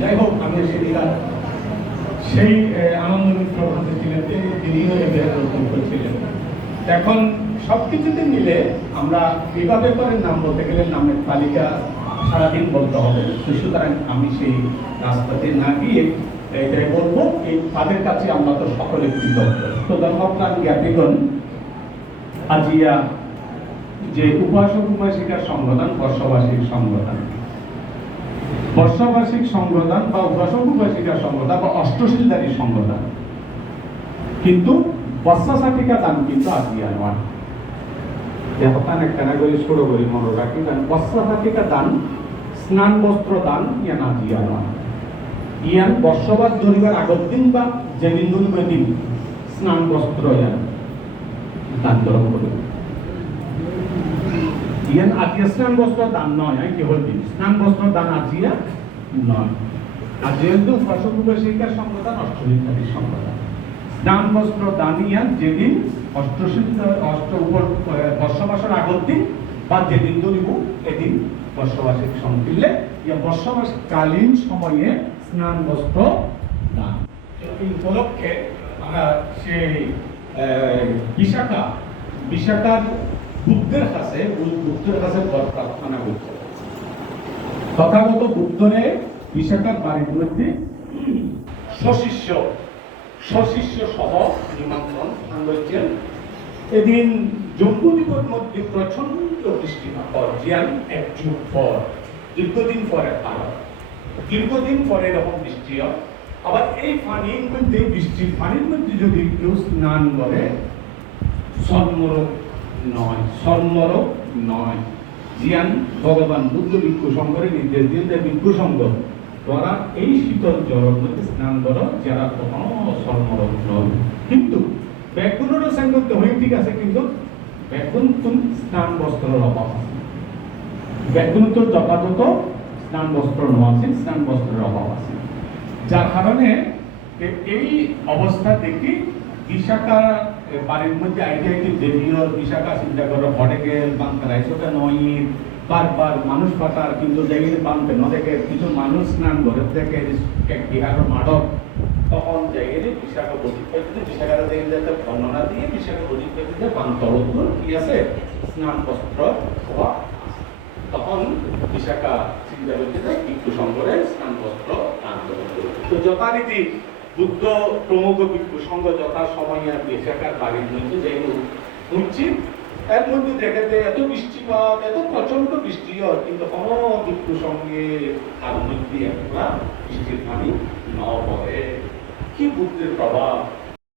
যাই হোক সেই আনন্দ মিত্র করেছিলেন এখন সব কিছুতে মিলে আমরা নাম বলতে গেলে নামের তালিকা সারাদিন বলতে হবে। সুতরাং আমি সেই রাস্তাতে না গিয়ে এটাই বলব এই তাদের কাছে আমরা তো সকলে কৃতজ্ঞ। তো ধর্মপ্রাণ আজিয়া যে উপাসক উপাসিকার সংগঠন, বর্ষবাসীর সংগঠন বর্ষবার্ষিক সংগঠন বা উপাসিকার সংগঠন বা অষ্টশীলদারী সংগঠন কিন্তু বর্ষা সাটিকা দান কিন্তু আজিয়া নয় দেহতান একখানা করে ছোট করে মনে রাখি কারণ বর্ষা সাটিকা দান, স্নান বস্ত্র দান ইয়ান আজিয়া নয় ইয়ান বর্ষবাস ধরিবার আগত দিন বা যেদিন ধরিবে দিন স্নান বস্ত্র ইয়ান দান গ্রহণ করবে ইয়ান আজিয়া স্নান বস্ত্র দান নয় আমি কেবল দিন স্নান বস্ত্র দান আজিয়া নয়। আর যেহেতু ফসল উপাসিকার সংগঠন অষ্টমিত্যাদি সংগঠন স্নান বস্ত্র দান ইয়ান যেদিন অষ্টসিদ্ধ অষ্ট উপর বর্ষবাসের আগত দিন বা যেদিন ধরিব, এদিন বর্ষবাসিক সংকিল্লে ইয়া বর্ষবাস কালীন সময়ে স্নান বস্ত্র দান। এই উপলক্ষে আমরা সেই বিশাখা, বিশাখার বুদ্ধের কাছে বুদ্ধের কাছে বর প্রার্থনা করছে। তথাগত বুদ্ধনে বিশাখার বাড়ির মধ্যে সশিষ্য সশিষ্য সহ নিমন্ত্রণ সাংবাদিক এদিন জম্বুদ্বীপের মধ্যে প্রচণ্ড বৃষ্টিপাত জিয়ান এক যুগ পর, দীর্ঘদিন পরে ভারত দীর্ঘদিন পরে এরকম বৃষ্টি হয়, আবার এই পানির মধ্যে, বৃষ্টির পানির মধ্যে যদি কেউ স্নান করে স্বর্ণরোগ নয় স্বর্ণরোগ নয়। জিয়ান ভগবান বুদ্ধ ভিক্ষু সংঘের নির্দেশ দিন যে ভিক্ষু সংঘ তোরা এই শীতল জলের মধ্যে স্নান করো, যারা কখনো স্বর্ণরোগ নয়। কিন্তু ব্যাগুনের সঙ্গে হয়ে ঠিক আছে, কিন্তু তুম স্নান বস্ত্রের অভাব আছে। ব্যাগুন তো যথাযথ স্নান বস্ত্র নেওয়া আছে, স্নান বস্ত্রের অভাব আছে। যার কারণে এই অবস্থা দেখি বিশাখা বাড়ির মধ্যে আইডিয়া কি দেবীয় বিশাখা চিন্তা করো হটে গেল বাংলা রাইসোটা নয় বারবার মানুষ পাতার, কিন্তু দেখি বানতে ন দেখে, কিছু মানুষ স্নান ঘরে দেখে এক বিহারের মাদক তখন জায়গায় বিশাখা বদিতে বিশাখার দেখে যাতে বর্ণনা দিয়ে বিশাখা বদিতে বান তলতুর কি আছে? স্নান বস্ত্র হওয়া তখন বিশাখা চিন্তা করতে ভিক্ষু সংঘরে স্নান বস্ত্র দান তো যথারীতি বুদ্ধ প্রমুখ ভিক্ষু সঙ্গ যথা সময় বিশাখার বাড়ির মধ্যে যাই উঠছি এর মধ্যে দেখাতে এত বৃষ্টিপাত এত প্রচণ্ড বৃষ্টি হয় কিন্তু কোনো ভিক্ষু সঙ্গে তার মধ্যে একটা বৃষ্টির পানি ন পড়ে। কি বুদ্ধের প্রভাব?